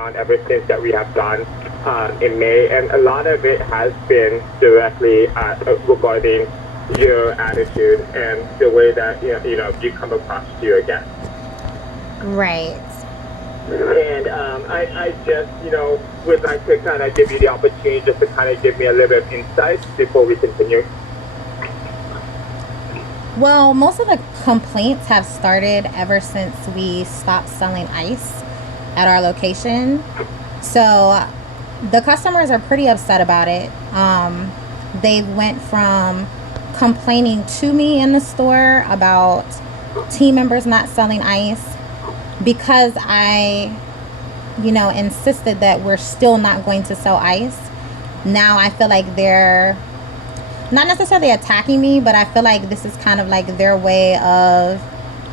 amount ever since that we have done in May, and a lot of it has been directly regarding your attitude and the way that you come across to your guests. Right. And I just would like to kind of give you the opportunity just to kind of give me a little bit of insight before we continue. Well, most of the complaints have started ever since we stopped selling ice at our location. So the customers are pretty upset about it. They went from complaining to me in the store about team members not selling ice because I, insisted that we're still not going to sell ice. Now I feel like they're not necessarily attacking me, but I feel like this is kind of like their way of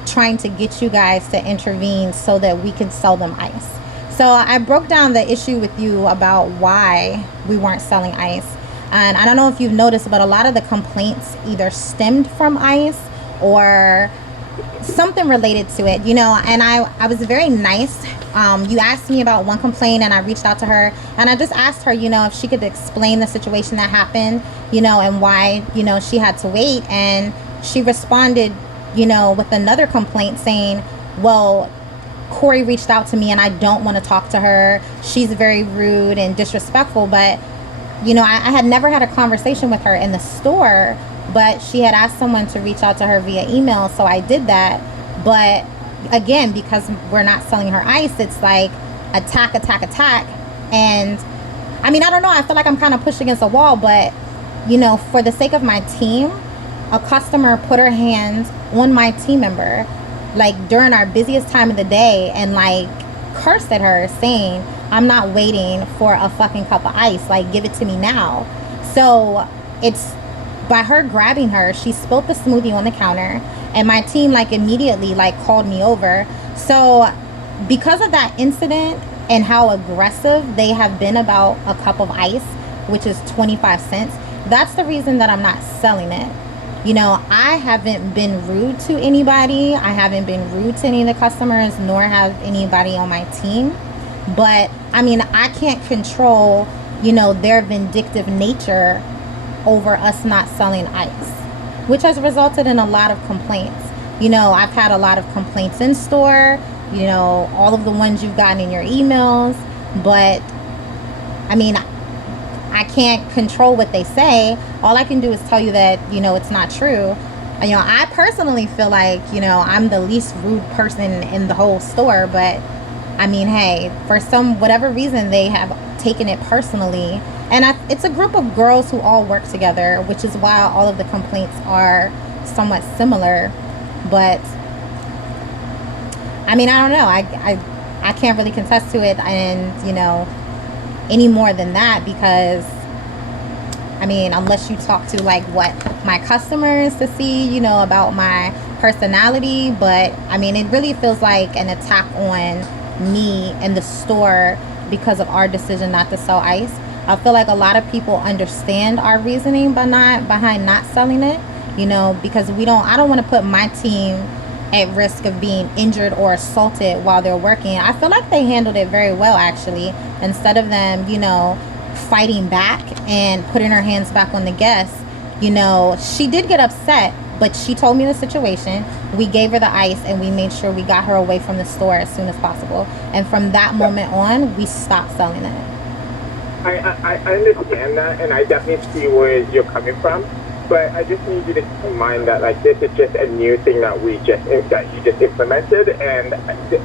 trying to get you guys to intervene so that we can sell them ice. So I broke down the issue with you about why we weren't selling ice. And I don't know if you've noticed, but a lot of the complaints either stemmed from ice or something related to it, and I was very nice. You asked me about one complaint and I reached out to her and I just asked her, if she could explain the situation that happened, and why, she had to wait. And she responded, with another complaint saying, well, Corey reached out to me and I don't want to talk to her. She's very rude and disrespectful. But, I had never had a conversation with her in the store, but she had asked someone to reach out to her via email. So I did that. But again, because we're not selling her ice, it's like attack. And I mean, I don't know. I feel like I'm kind of pushed against a wall, but, for the sake of my team, a customer put her hands on my team member, like during our busiest time of the day, and like cursed at her saying, I'm not waiting for a fucking cup of ice. Like, give it to me now. So it's by her grabbing her, she spilled the smoothie on the counter, and my team like immediately like called me over. So because of that incident and how aggressive they have been about a cup of ice, which is 25 cents, that's the reason that I'm not selling it. I haven't been rude to anybody. I haven't been rude to any of the customers, nor has anybody on my team. But I mean, I can't control, their vindictive nature over us not selling ice, which has resulted in a lot of complaints. I've had a lot of complaints in store, all of the ones you've gotten in your emails. But I mean, I can't control what they say. All I can do is tell you that, it's not true. I personally feel like, I'm the least rude person in the whole store. But I mean, hey, for whatever reason, they have taken it personally. And it's a group of girls who all work together, which is why all of the complaints are somewhat similar. But I mean, I don't know. I can't really contest to it, and any more than that, because I mean, unless you talk to like what my customers to see, about my personality. But I mean, it really feels like an attack on me and the store because of our decision not to sell ice. I feel like a lot of people understand our reasoning behind not selling it, because I don't want to put my team at risk of being injured or assaulted while they're working. I feel like they handled it very well, actually. Instead of them, fighting back and putting her hands back on the guests, she did get upset, but she told me the situation. We gave her the ice and we made sure we got her away from the store as soon as possible. And from that moment on, we stopped selling it. I understand that, and I definitely see where you're coming from. But I just need you to keep in mind that like this is just a new thing that you just implemented, and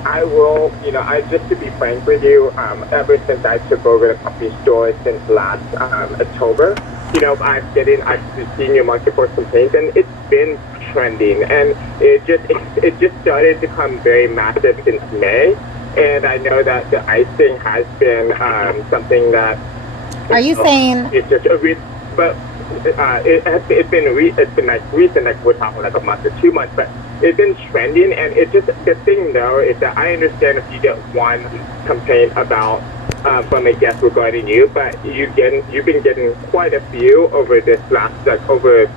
I will, I just to be frank with you, ever since I took over the company store since last October, I've seen your market force complaints, and it's been trending, and it just started to become very massive since May, and I know that the ice thing has been something that. Are you saying? It's just but. It's been like recent, like we're talking like a month or 2 months, but it's been trending. And it's just the thing though is that I understand if you get one complaint about from a guest regarding you, but you've been getting quite a few over this last over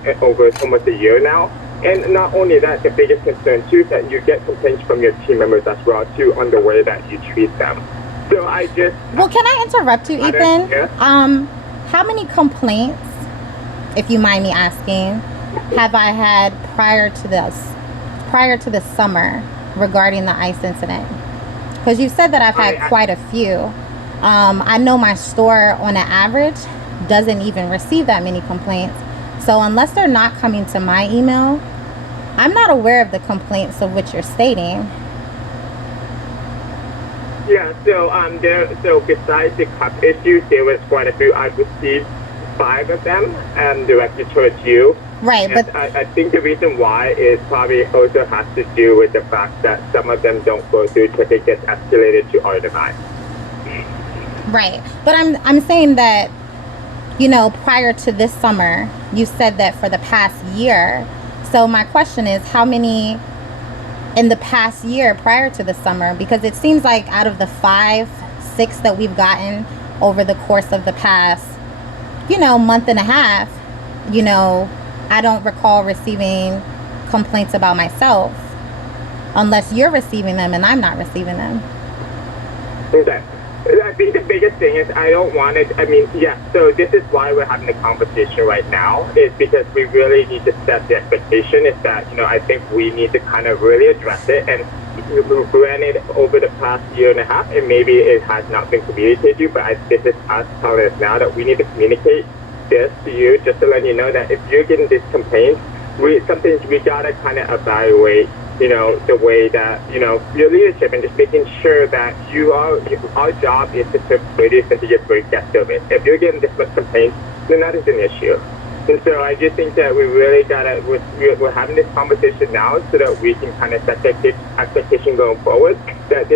almost a year now. And not only that, the biggest concern too is that you get complaints from your team members as well too on the way that you treat them. So I just... Well, can I interrupt you, Ethan? Yeah. How many complaints, if you mind me asking, have I had prior to this summer regarding the ICE incident? Because you said that I've had quite a few. I know my store on an average doesn't even receive that many complaints. So unless they're not coming to my email, I'm not aware of the complaints of which you're stating. Yeah, so besides the cup issues, there was quite a few. I've received 5 of them directed towards you. Right, and but I think the reason why is probably also has to do with the fact that some of them don't go through because it gets escalated to automatic. right. But I'm saying that, you know, prior to this summer, you said that for the past year. So my question is, how many in the past year prior to the summer? Because it seems like out of the 5, 6 that we've gotten over the course of the past, you know, month and a half, you know, I don't recall receiving complaints about myself unless you're receiving them and I'm not receiving them. Okay. I think the biggest thing is I don't want it. I mean, yeah, so this is why we're having the conversation right now, is because we really need to set the expectation is that, you know, I think we need to kind of really address it. And granted, over the past year and a half, and maybe it has not been communicated to you, but this is us telling us now that we need to communicate this to you, just to let you know that if you're getting this complaint, we gotta kind of evaluate, you know, the way that, you know, your leadership and just making sure that our job is to serve communities and to get great guest service. If you're getting this much complaints, then that is an issue. And so I just think that we really gotta, we're having this conversation now so that we can kind of set the expectation going forward, that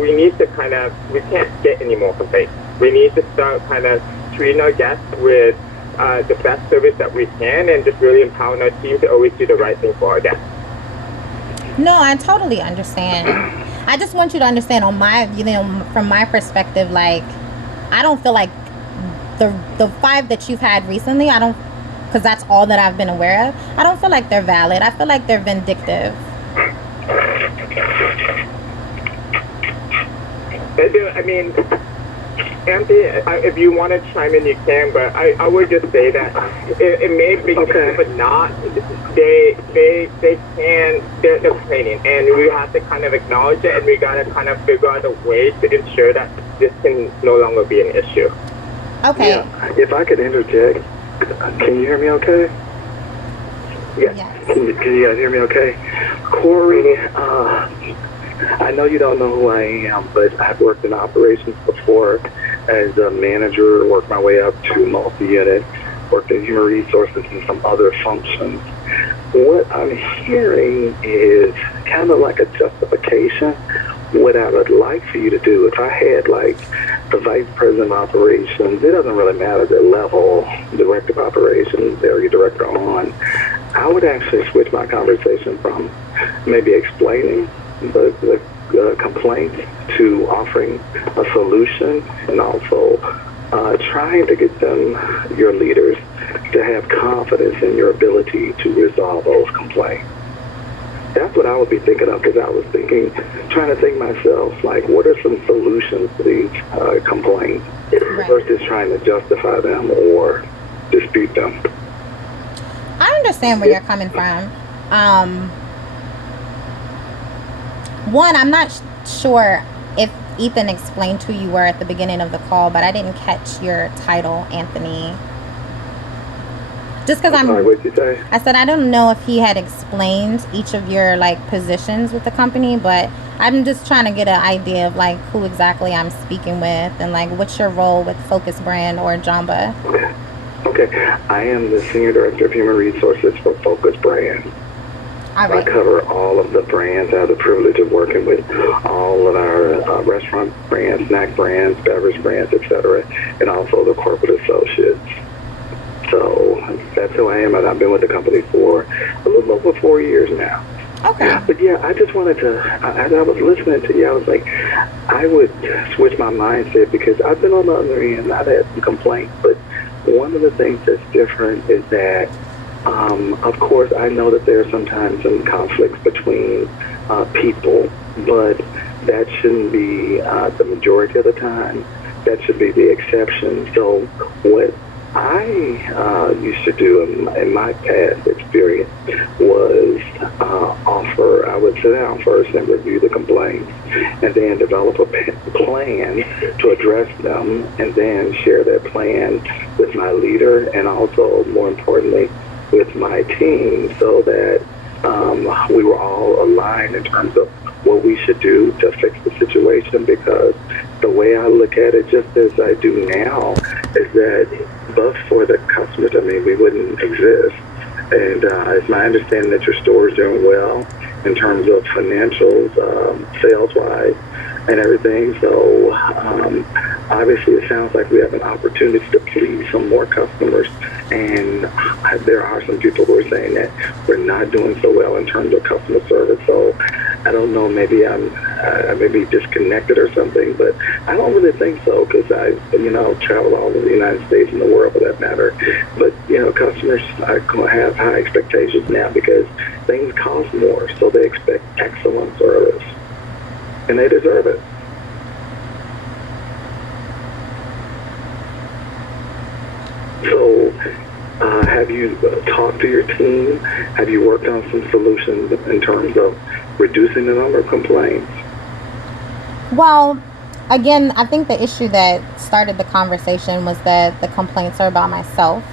we need to kind of, we can't get any more complaints. We need to start kind of treating our guests with the best service that we can and just really empowering our team to always do the right thing for our guests. No, I totally understand. I just want you to understand on my, you know, from my perspective, like, I don't feel like the 5 that you've had recently, I don't, because that's all that I've been aware of, I don't feel like they're valid. I feel like they're vindictive. I mean, Anthony, if you want to chime in, you can, but I would just say that it may be, okay, but not, they're complaining, and we have to kind of acknowledge it, and we got to kind of figure out a way to ensure that this can no longer be an issue. Okay. Yeah. If I could interject, can you hear me okay? Yes. Can you guys hear me okay? Corey, I know you don't know who I am, but I've worked in operations before as a manager, worked my way up to multi-unit, worked in human resources and some other functions. What I'm hearing is kind of like a justification. What I would like for you to do, if I had like the vice president of operations, it doesn't really matter the level, director of operations, area director on, I would actually switch my conversation from maybe explaining the complaint to offering a solution, and also trying to get them, your leaders, to have confidence in your ability to resolve those complaints. That's what I would be thinking of, because I was trying to think myself, like, what are some solutions to these complaints, right, versus trying to justify them or dispute them. I understand where you're coming from. One, I'm not sure if Ethan explained who you were at the beginning of the call, but I didn't catch your title, Anthony. Just because sorry, what'd you say? I said I don't know if he had explained each of your like positions with the company, but I'm just trying to get an idea of like who exactly I'm speaking with and like what's your role with Focus Brand or Jamba. Okay. I am the Senior Director of Human Resources for Focus Brand. All right. I cover all of the brands. I have the privilege of working with all of our restaurant brands, snack brands, beverage brands, etc., and also the corporate associates. So that's who I am, and I've been with the company for a little over 4 years now. Okay. But yeah, I just wanted to, as I was listening to you, I was like, I would switch my mindset, because I've been on the other end. I've had some complaints, but one of the things that's different is that, of course, I know that there are sometimes some conflicts between people, but that shouldn't be the majority of the time. That should be the exception. So what I used to do in my past experience was I would sit down first and review the complaints and then develop a plan to address them and then share that plan with my leader and also, more importantly, with my team so that we were all aligned in terms of what we should do to fix the situation, because the way I look at it, just as I do now, is that but for the customers, I mean, we wouldn't exist. And it's my understanding that your store is doing well in terms of financials, sales-wise, and everything. So obviously it sounds like we have an opportunity to please some more customers. And there are some people who are saying that we're not doing so well in terms of customer service. So I don't know, maybe I may be disconnected or something, but I don't really think so, because I travel all over the United States and the world for that matter. But, customers are going to have high expectations now because things cost more, so they expect excellent service, and they deserve it. So, have you talked to your team? Have you worked on some solutions in terms of reducing the number of complaints? Well, again, I think the issue that started the conversation was that the complaints are about myself.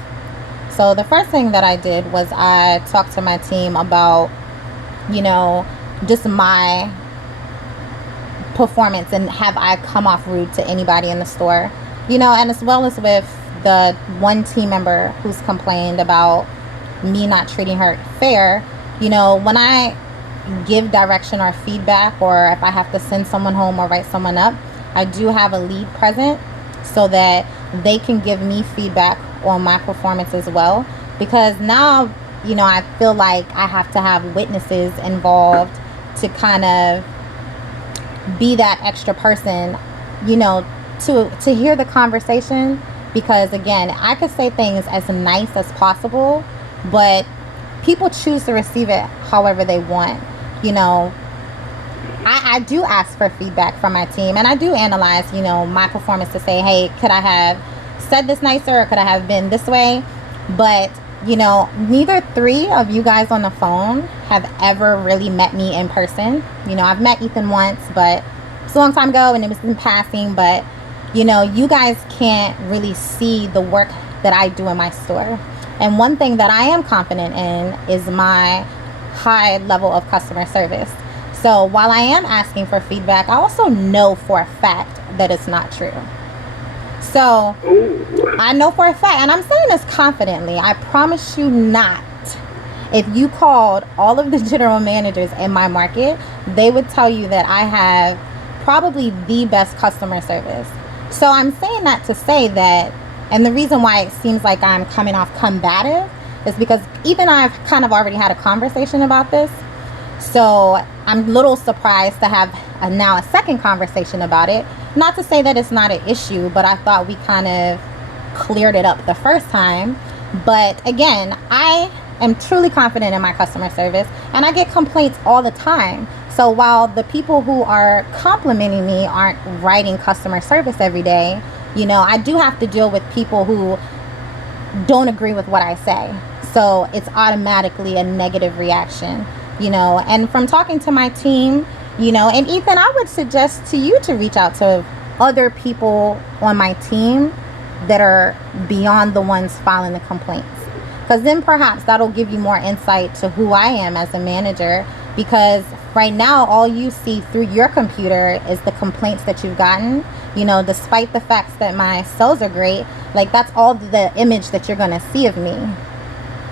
So the first thing that I did was I talked to my team about, just my performance and have I come off rude to anybody in the store, and as well as with the one team member who's complained about me not treating her fair. When I give direction or feedback, or if I have to send someone home or write someone up, I do have a lead present so that they can give me feedback on my performance as well, because now I feel like I have to have witnesses involved to kind of be that extra person, to hear the conversation. Because again, I could say things as nice as possible, but people choose to receive it however they want. I do ask for feedback from my team, and I do analyze, my performance to say, hey, could I have said this nicer, or could I have been this way? But, neither three of you guys on the phone have ever really met me in person. I've met Ethan once, but it's a long time ago, and it was in passing. But, you guys can't really see the work that I do in my store. And one thing that I am confident in is my high level of customer service. So while I am asking for feedback, I also know for a fact that it's not true. So I know for a fact, and I'm saying this confidently, I promise you not. If you called all of the general managers in my market, they would tell you that I have probably the best customer service. So I'm saying that to say that, and the reason why it seems like I'm coming off combative is because even I've kind of already had a conversation about this. So I'm a little surprised to have now a second conversation about it. Not to say that it's not an issue, but I thought we kind of cleared it up the first time. But again, I am truly confident in my customer service, and I get complaints all the time. So while the people who are complimenting me aren't writing customer service every day, I do have to deal with people who don't agree with what I say. So it's automatically a negative reaction, and from talking to my team, and Ethan, I would suggest to you to reach out to other people on my team that are beyond the ones filing the complaints, because then perhaps that'll give you more insight to who I am as a manager. Because right now, all you see through your computer is the complaints that you've gotten, despite the facts that my sales are great. Like, that's all the image that you're going to see of me.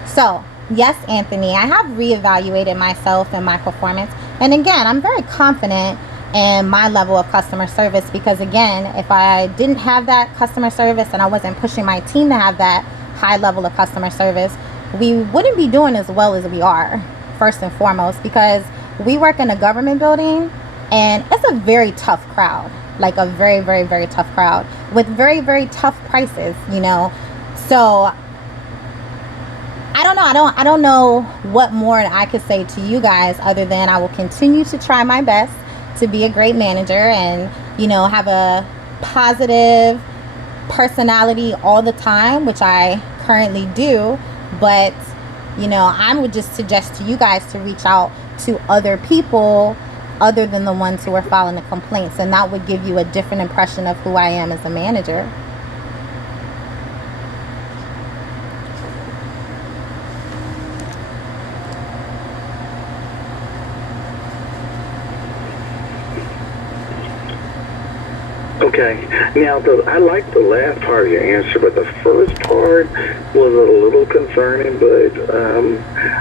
So yes, Anthony, I have reevaluated myself and my performance. And again, I'm very confident in my level of customer service, because again, if I didn't have that customer service and I wasn't pushing my team to have that high level of customer service, we wouldn't be doing as well as we are, first and foremost, because we work in a government building and it's a very tough crowd, like a very, very, very tough crowd with very, very tough prices, So I don't know what more I could say to you guys other than I will continue to try my best to be a great manager and, have a positive personality all the time, which I currently do. But, I would just suggest to you guys to reach out to other people other than the ones who are filing the complaints, and that would give you a different impression of who I am as a manager. Okay. Now, I like the last part of your answer, but the first part was a little concerning. But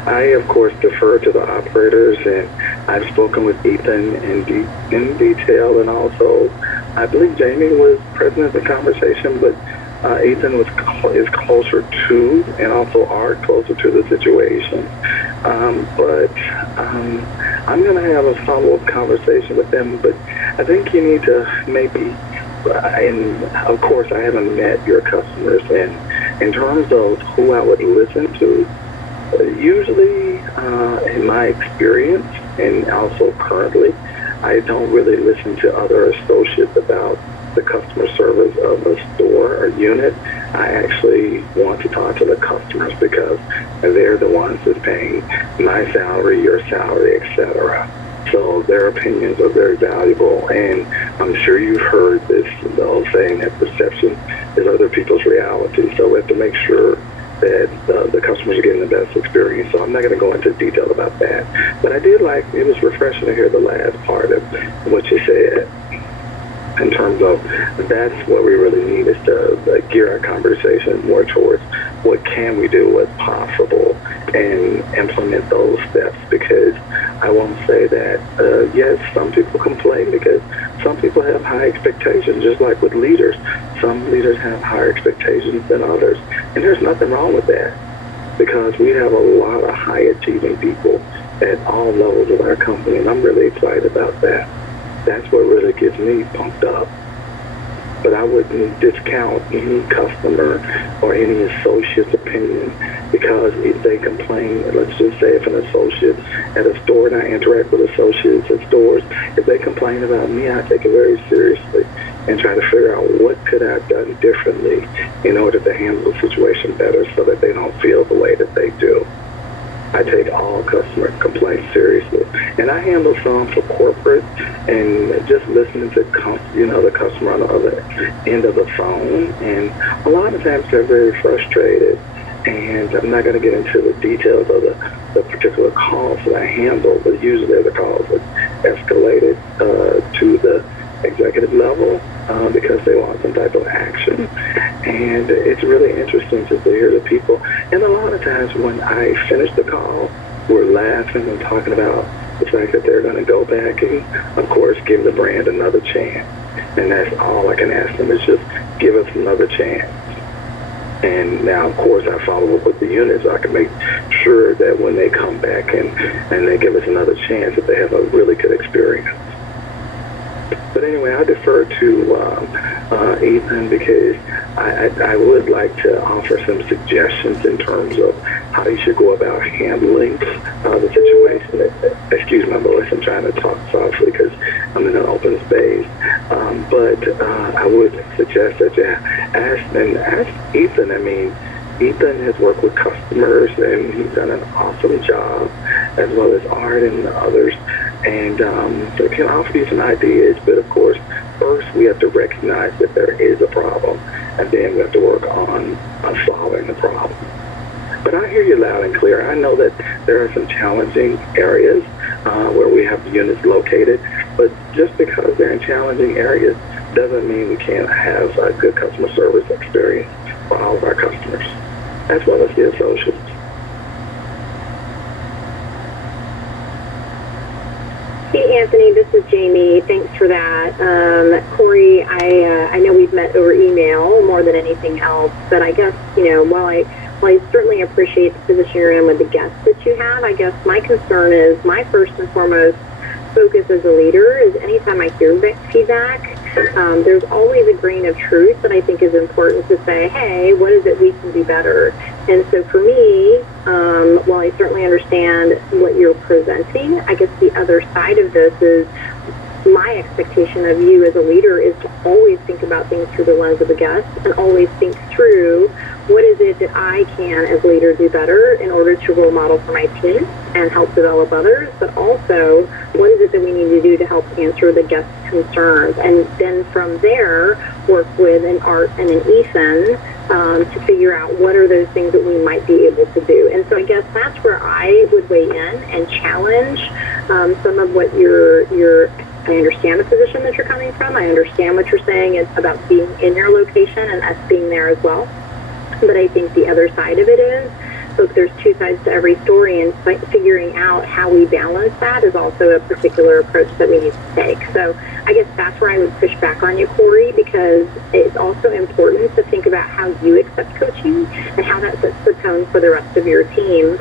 I, of course, defer to the operators, and I've spoken with Ethan in detail, and also I believe Jamie was present at the conversation, but Ethan is closer to, and also are closer to the situation. But I'm going to have a follow-up conversation with them, but I think you need to maybe, and of course I haven't met your customers, and in terms of who I would listen to, usually in my experience and also currently, I don't really listen to other associates about the customer service of a store or unit. I actually want to talk to the customers because they're the ones that's paying my salary, your salary, etc. So their opinions are very valuable, and I'm sure you've heard this old saying that perception is other people's reality. So we have to make sure that the customers are getting the best experience. So I'm not going to go into detail about that. But I did like, it was refreshing to hear the last part of what you said, in terms of that's what we really need, is to gear our conversation more towards what can we do, what's possible, and implement those steps. Because I won't say that, yes, some people complain because some people have high expectations, just like with leaders. Some leaders have higher expectations than others, and there's nothing wrong with that, because we have a lot of high achieving people at all levels of our company, and I'm really excited about that. That's what really gets me pumped up. But I wouldn't discount any customer or any associate's opinion, because if they complain, let's just say if an associate at a store, and I interact with associates at stores, if they complain about me, I take it very seriously and try to figure out what could I have done differently in order to handle the situation better so that they don't feel the way that they do. I take all customer complaints seriously, and I handle some for corporate, and just listening to the customer on the other end of the phone, and a lot of times they're very frustrated, and I'm not going to get into the details of the particular calls that I handle, but usually they're the calls that escalated to the executive level because they want some type of action. And it's really interesting to hear the people. And a lot of times when I finish the call, we're laughing and talking about the fact that they're going to go back and, of course, give the brand another chance. And that's all I can ask them, is just give us another chance. And now, of course, I follow up with the unit so I can make sure that when they come back and they give us another chance, that they have a really good experience. But anyway, I defer to Ethan, because I would like to offer some suggestions in terms of how you should go about handling the situation. Excuse my voice, I'm trying to talk softly because I'm in an open space. But I would suggest that you ask Ethan. I mean, Ethan has worked with customers, and he's done an awesome job, as well as Art and others. And so can offer you some ideas, but of course, first we have to recognize that there is a problem, and then we have to work on solving the problem. But I hear you loud and clear. I know that there are some challenging areas where we have units located, but just because they're in challenging areas doesn't mean we can't have a good customer service experience for all of our customers, as well as the associates. Hey, Anthony, this is Jamie. Thanks for that. Corey, I know we've met over email more than anything else, but I guess, while I certainly appreciate the position you're in with the guests that you have, I guess my concern is, my first and foremost focus as a leader is anytime I hear feedback, there's always a grain of truth that I think is important to say, hey, what is it we can do better? And so for me, while I certainly understand what you're presenting, I guess the other side of this is, my expectation of you as a leader is to always think about things through the lens of the guest and always think through what is it that I can, as leader, do better in order to role model for my team and help develop others, but also what is it that we need to do to help answer the guest concerns. And then from there, work with an Art and an Ethan to figure out what are those things that we might be able to do. And so I guess that's where I would weigh in and challenge some of what I understand the position that you're coming from. I understand what you're saying is about being in your location and us being there as well. But I think the other side of it is, look, there's two sides to every story, and figuring out how we balance that is also a particular approach that we need to take. So I guess that's where I would push back on you, Corey, because it's also important to think about how you accept coaching and how that sets the tone for the rest of your team,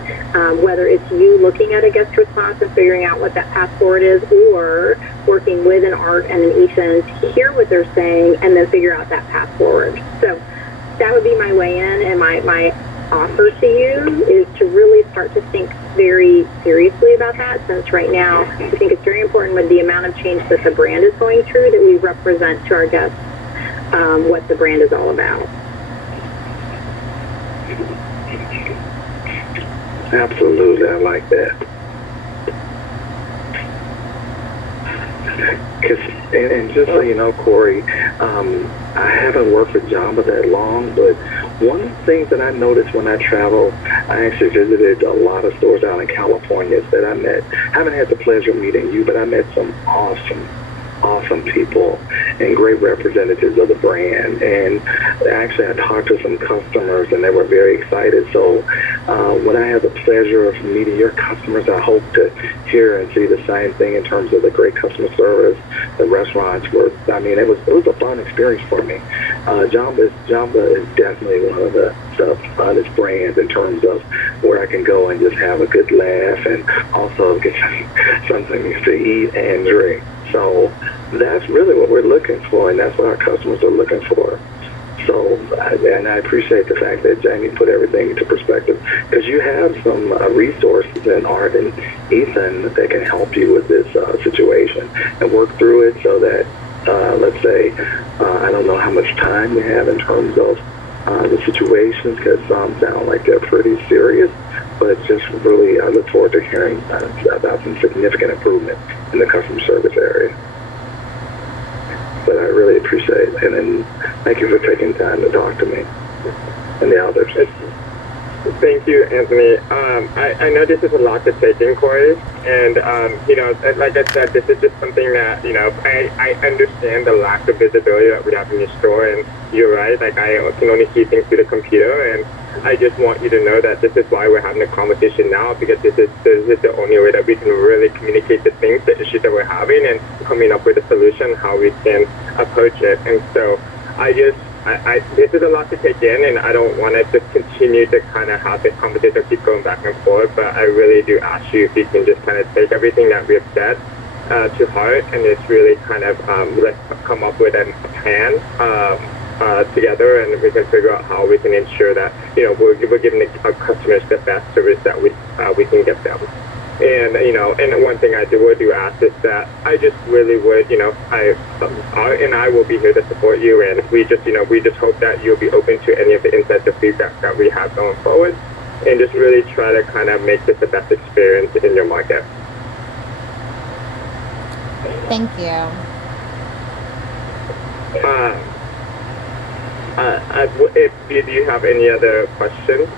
whether it's you looking at a guest response and figuring out what that path forward is, or working with an Art and an Ethan to hear what they're saying and then figure out that path forward. So that would be my way in, and my offer to you is to really start to think very seriously about that, since right now I think it's very important with the amount of change that the brand is going through that we represent to our guests what the brand is all about. Absolutely, I like that. And just so you know, Corey, I haven't worked with Jamba that long, but one of the things that I noticed when I traveled, I actually visited a lot of stores out in California that I met. I haven't had the pleasure of meeting you, but I met some awesome people and great representatives of the brand. And actually, I talked to some customers, and they were very excited. So when I have the pleasure of meeting your customers, I hope to hear and see the same thing in terms of the great customer service. The restaurants were, I mean, it was a fun experience for me. Jamba is definitely one of the funnest brands in terms of where I can go and just have a good laugh and also get something to eat and drink. So that's really what we're looking for, and that's what our customers are looking for. So, and I appreciate the fact that Jamie put everything into perspective, because you have some resources in Art and Ethan that can help you with this situation and work through it so that, let's say, I don't know how much time you have in terms of the situations, because some sound like they're pretty serious, but just really I look forward to hearing about some significant improvement in the customer service area. But I really appreciate it, and then thank you for taking time to talk to me and the others. Thank you, Anthony. I know this is a lot to take in, Corey, and like I said, this is just something that I understand the lack of visibility that we have in the store, and you're right. Like I can only see things through the computer, and I just want you to know that this is why we're having a conversation now, because this is the only way that we can really communicate the things, the issues that we're having, and coming up with a solution how we can approach it. And so this is a lot to take in, and I don't want to just continue to kind of have this conversation keep going back and forth, but I really do ask you if you can just kind of take everything that we have said to heart, and just really kind of let's come up with a plan together, and we can figure out how we can ensure that we're giving our customers the best service that we can give them. And and one thing I would ask is that I just really would, I will be here to support you, and we just hope that you'll be open to any of the insights or feedback that we have going forward, and just really try to kind of make this the best experience in your market. Thank you. Do you have any other questions?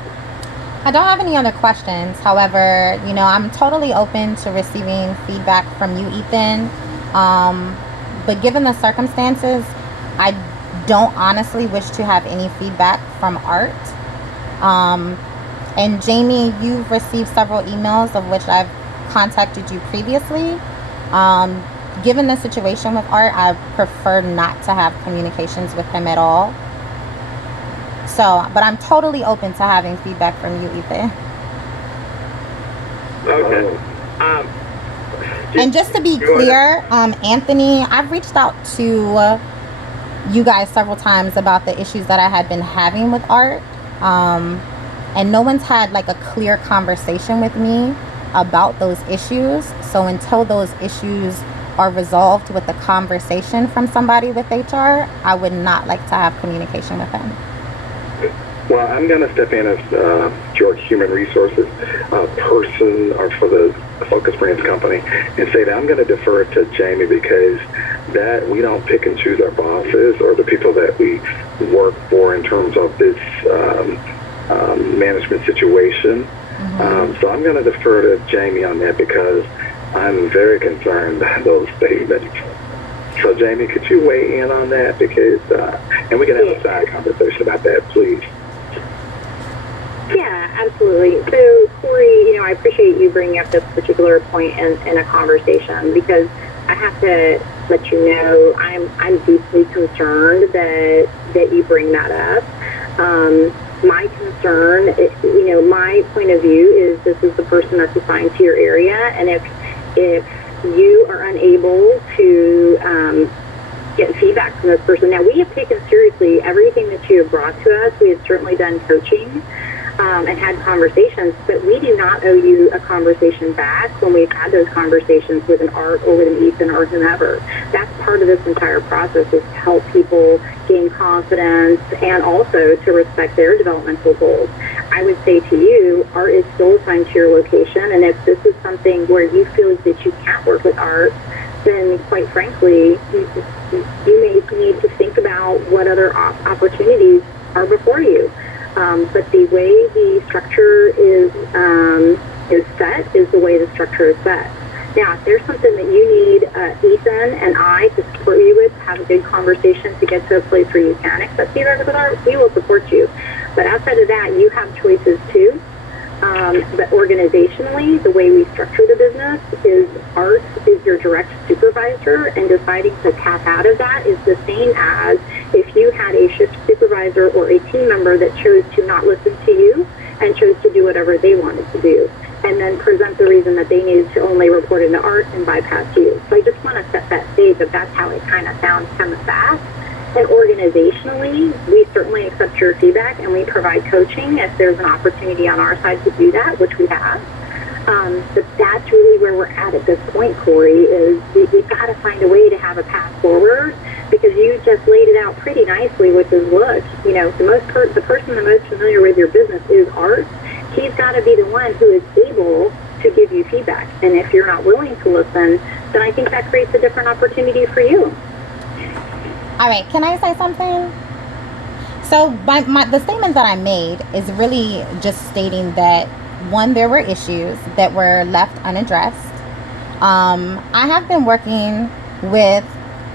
I don't have any other questions. However, I'm totally open to receiving feedback from you, Ethan. But given the circumstances, I don't honestly wish to have any feedback from Art. And Jamie, you've received several emails of which I've contacted you previously. Given the situation with Art, I prefer not to have communications with him at all. So, but I'm totally open to having feedback from you, Ethan. Okay. And just to be clear, Anthony, I've reached out to you guys several times about the issues that I had been having with Art. And no one's had like a clear conversation with me about those issues. So until those issues are resolved with a conversation from somebody with HR, I would not like to have communication with him. Well, I'm going to step in as your human resources person or for the Focus Brands company and say that I'm going to defer to Jamie because that we don't pick and choose our bosses or the people that we work for in terms of this management situation. So I'm going to defer to Jamie on that because I'm very concerned by those statements. So Jamie, could you weigh in on that? Because, and we can have a side conversation about that, please. Yeah, absolutely. So, Corey, I appreciate you bringing up this particular point in a conversation because I have to let you know I'm deeply concerned that you bring that up. My concern, my point of view is this is the person that's assigned to your area, and if you are unable to get feedback from this person, now we have taken seriously everything that you have brought to us. We have certainly done coaching. And had conversations, but we do not owe you a conversation back when we've had those conversations with an Art or with an Ethan or whomever. That's part of this entire process, is to help people gain confidence and also to respect their developmental goals. I would say to you, Art is still assigned to your location, and if this is something where you feel that you can't work with Art, then quite frankly, you may need to think about what other opportunities are before you. But the way the structure is set is the way the structure is set. Now, if there's something that you need Ethan and I to support you with, have a good conversation to get to a place where you can accept you with Art, we will support you. But outside of that, you have choices too. But organizationally, the way we structure the business is Art is your direct supervisor, and deciding to tap out of that is the same as if you had a shift supervisor or a team member that chose to not listen to you and chose to do whatever they wanted to do, and then present the reason that they needed to only report into Art and bypass you. So I just want to set that stage that that's how it kind of sounds kind of fast. And organizationally, we certainly accept your feedback and we provide coaching if there's an opportunity on our side to do that, which we have. But that's really where we're at this point, Corey, is we've got to find a way to have a path forward, because you just laid it out pretty nicely, which is, look, the person the most familiar with your business is Art. He's got to be the one who is able to give you feedback. And if you're not willing to listen, then I think that creates a different opportunity for you. All right, can I say something? So the statement that I made is really just stating that, one, there were issues that were left unaddressed. I have been working with,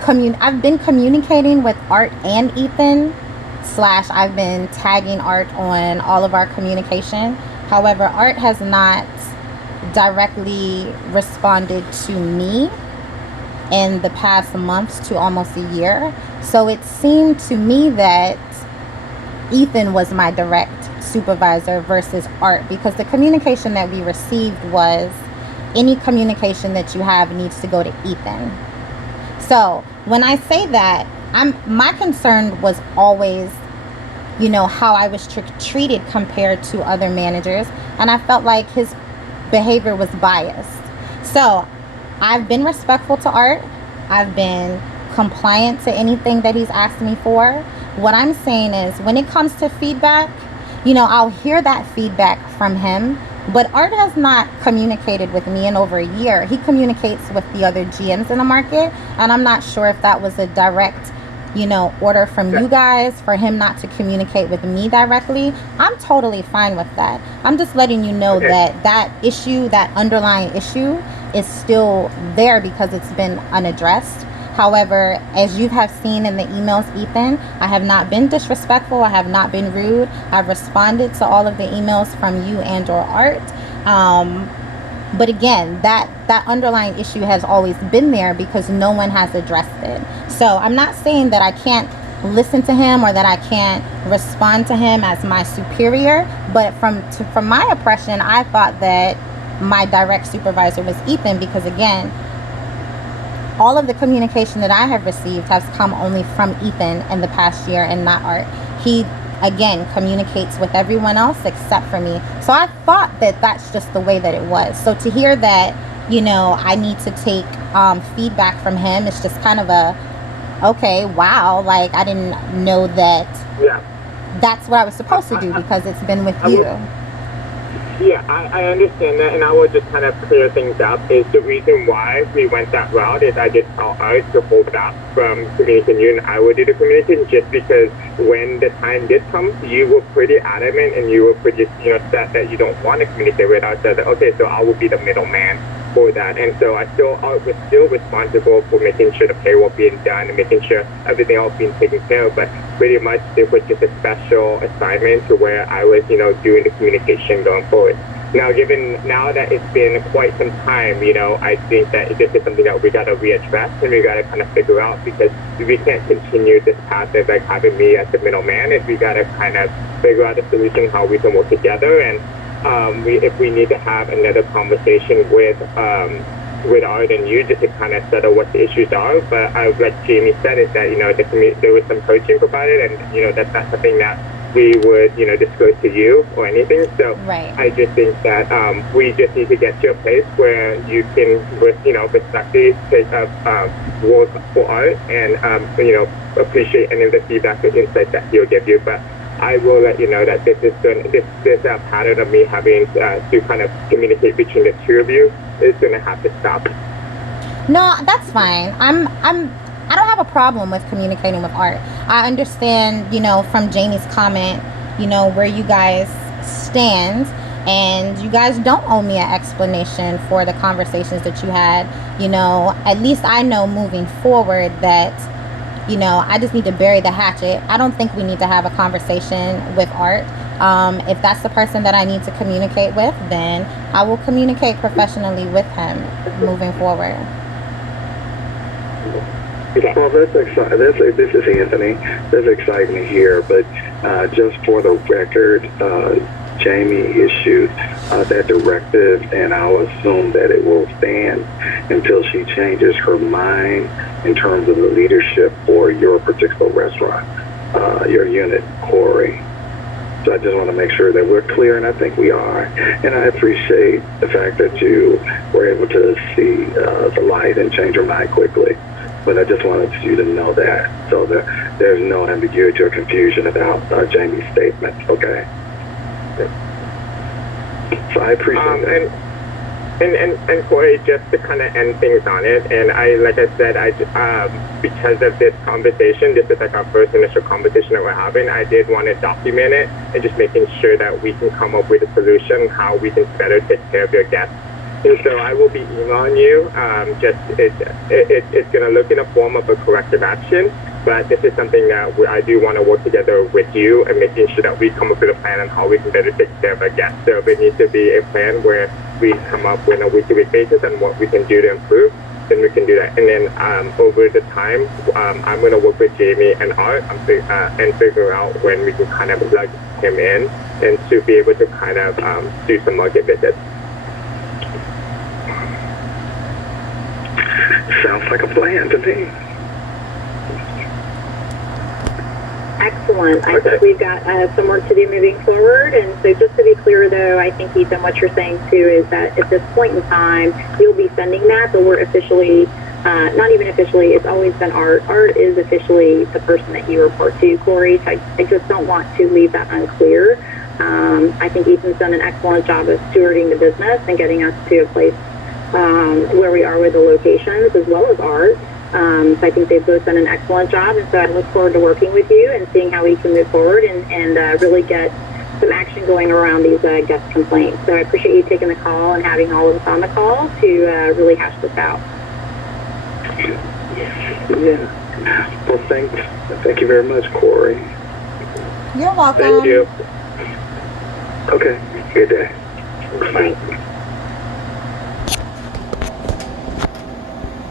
I've been communicating with Art and Ethan, / I've been tagging Art on all of our communication. However, Art has not directly responded to me in the past months to almost a year. So it seemed to me that Ethan was my direct supervisor versus Art, because the communication that we received was, any communication that you have needs to go to Ethan. So when I say that, my concern was always, how I was treated compared to other managers, and I felt like his behavior was biased. So I've been respectful to Art. I've been compliant to anything that he's asked me for. What I'm saying is, when it comes to feedback, I'll hear that feedback from him, but Art has not communicated with me in over a year. He communicates with the other GMs in the market, and I'm not sure if that was a direct, order from you guys for him not to communicate with me directly. I'm totally fine with that. I'm just letting you know that issue, that underlying issue, is still there because it's been unaddressed. However, as you have seen in the emails, Ethan, I have not been disrespectful. I have not been rude. I've responded to all of the emails from you and or Art. But again, that underlying issue has always been there because no one has addressed it. So I'm not saying that I can't listen to him or that I can't respond to him as my superior, but from my impression, I thought that my direct supervisor was Ethan, because again, all of the communication that I have received has come only from Ethan in the past year and not Art. He, again, communicates with everyone else except for me. So I thought that that's just the way that it was. So to hear that, I need to take feedback from him, it's just kind of a, okay, wow, like I didn't know that Yeah. that's what I was supposed to do because it's been with you. Yeah, I understand that, and I will just kind of clear things up. Is the reason why we went that route is I did tell Art to hold back from communicating you, and I would do the communication just because when the time did come, you were pretty adamant and you were pretty, set that you don't want to communicate with us. So that, okay, so I will be the middleman for that, and so Art was still responsible for making sure the payroll being done and making sure everything else being taken care of, but pretty much it was just a special assignment to where I was, doing the communication going forward. Now that it's been quite some time, I think that this is something that we got to readdress and we got to kind of figure out because we can't continue this path of like having me as the middleman. If we got to kind of figure out a solution how we can work together, and if we need to have another conversation with Art and you just to kind of settle what the issues are. But like Jamie said, is that there was some coaching provided, and that's not something that we would disclose to you or anything. So right. I just think that we just need to get to a place where you can respectfully take up work for Art and appreciate any of the feedback or insight that he'll give you. But I will let you know that this pattern of me having to kind of communicate between the two of you is going to have to stop. No, that's fine. I don't have a problem with communicating with Art. I understand, from Jamie's comment, where you guys stand, and you guys don't owe me an explanation for the conversations that you had. At least I know moving forward that I just need to bury the hatchet. I don't think we need to have a conversation with Art. If that's the person that I need to communicate with, then I will communicate professionally with him moving forward. Well, that's exciting. This is Anthony. That's exciting to hear. But just for the record, Jamie issued that directive, and I'll assume that it will stand until she changes her mind in terms of the leadership for your particular restaurant, your unit, Corey. So I just want to make sure that we're clear, and I think we are. And I appreciate the fact that you were able to see the light and change your mind quickly. But I just wanted you to know that, so that there's no ambiguity or confusion about Jamie's statements, okay? So I appreciate that. And Corey, just to kind of end things on it, and like I said, because of this conversation, this is like our first initial conversation that we're having, I did want to document it and just making sure that we can come up with a solution how we can better take care of your guests. And so I will be emailing you. It's going to look in a form of a corrective action, but this is something that I do want to work together with you and making sure that we come up with a plan on how we can better take care of our guests. So there needs to be a plan where we come up with a week-to-week basis on what we can do to improve, then we can do that. And then over the time, I'm going to work with Jamie and Art and figure out when we can kind of plug him in and to be able to kind of do some market visits. Sounds like a plan to me. Excellent. I think we've got some work to do moving forward. And so just to be clear, though, I think, Ethan, what you're saying, too, is that at this point in time, you'll be sending that, but we're officially, not even officially, it's always been Art. Art is officially the person that you report to, Corey. So I just don't want to leave that unclear. I think Ethan's done an excellent job of stewarding the business and getting us to a place where we are with the locations as well as Art. So I think they've both done an excellent job, and so I look forward to working with you and seeing how we can move forward and really get some action going around these guest complaints. So I appreciate you taking the call and having all of us on the call to really hash this out. Yeah. Well, thank you very much, Corey. You're welcome. Thank you. Okay. Good day. Thanks.